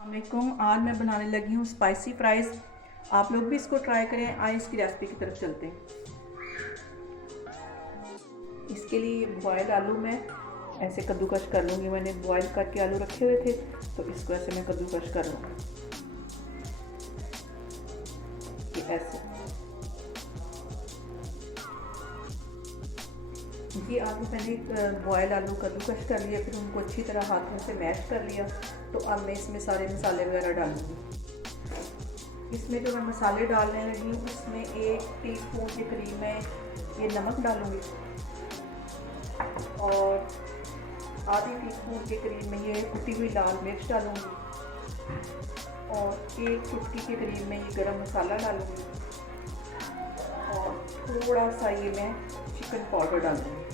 अस्सलामुअलैकुम। आज मैं बनाने लगी हूँ स्पाइसी फ्राइज़। आप लोग भी इसको ट्राई करें। आइए इसकी रेसिपी की तरफ चलते हैं। इसके लिए बॉयल आलू मैं ऐसे कद्दूकश कर लूँगी। मैंने बॉयल करके आलू रखे हुए थे तो इसको ऐसे मैं कद्दूकश कर लूँगी। ऐसे ये आलू मैंने बॉयल आलू कद्दूकश कर लिया, फिर उनको अच्छी तरह हाथों से मैश कर लिया। तो अब मैं इसमें सारे मसाले वगैरह डालूँगी। इसमें जो मैं मसाले डालने लगी हूँ उसमें 1 टीस्पून के करीब मैं ये नमक डालूँगी और आधी टीस्पून के करीब मैं ये कुटी हुई लाल मिर्च डालूँगी और 1 चुटकी के करीब मैं ये गरम मसाला डालूँगी और थोड़ा सा ये मैं चिकन पाउडर डालूँगी।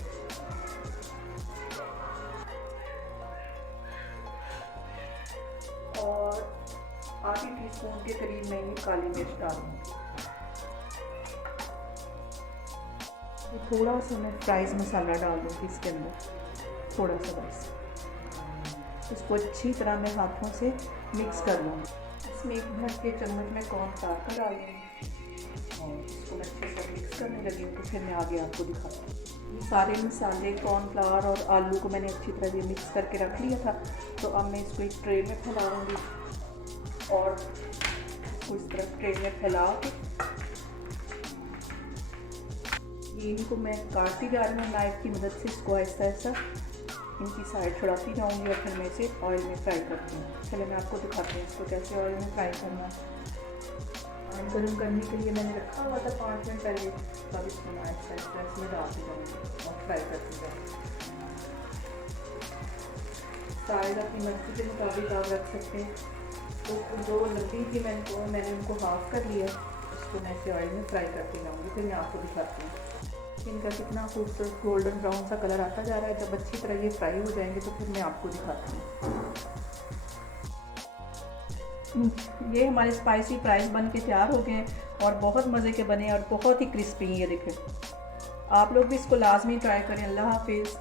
और आधी टीस्पून के करीब मैं ये काली मिर्च डालूँगी। थोड़ा सा मैं फ्राइज़ मसाला डाल दूँगी इसके अंदर, थोड़ा सा बस। इसको अच्छी तरह मैं हाथों से मिक्स कर लूँगी। इसमें 1 भर के चम्मच में कॉर्नफ्लावर का डाल दूँगी और इसको मैं अच्छे से मिक्स करने लगी हूँ। तो फिर मैं आगे आपको दिखाती हूँ। ये सारे मसाले कॉर्नफ्लावर और आलू को मैंने अच्छी तरह ये मिक्स करके रख लिया था। तो अब मैं इसको एक ट्रे में फैलाऊँगी और इस तरह ट्रे में फैला के इनको मैं काटती जा रही हूँ नाइफ की मदद से। इसको आहिस्ता आहिस्ता इनकी साइड छुड़ाती जाऊँगी और फिर मैं इसे ऑयल में फ्राई करती हूँ। चलिए मैं आपको दिखाती हूँ इसको कैसे ऑयल में फ्राई करना है। ऑयल गर्म करने के लिए मैंने रखा हुआ था 5 मिनट पहले। तब इसको मैं आहिस्ता आहिस्ता इसमें डालती जाऊँगी और फ्राई करती जाऊँगी। साइज अपनी मर्जी के मुताबिक आप रख सकते हैं। तो जो लंबी थी मैंने उनको हाफ कर लिया। इसको मैं इसे ऑयल में फ्राई करती जाऊँगी। फिर मैं आपको दिखाती हूँ इनका कितना खूबसूरत गोल्डन ब्राउन सा कलर आता जा रहा है। जब अच्छी तरह ये फ्राई हो जाएंगे तो फिर मैं आपको दिखाती हूँ। ये हमारे स्पाइसी फ्राइज़ बन के तैयार हो गए हैं और बहुत मज़े के बने और बहुत ही क्रिस्पी। ये देखें, आप लोग भी इसको लाजमी ट्राई करें। अल्लाह हाफिज़।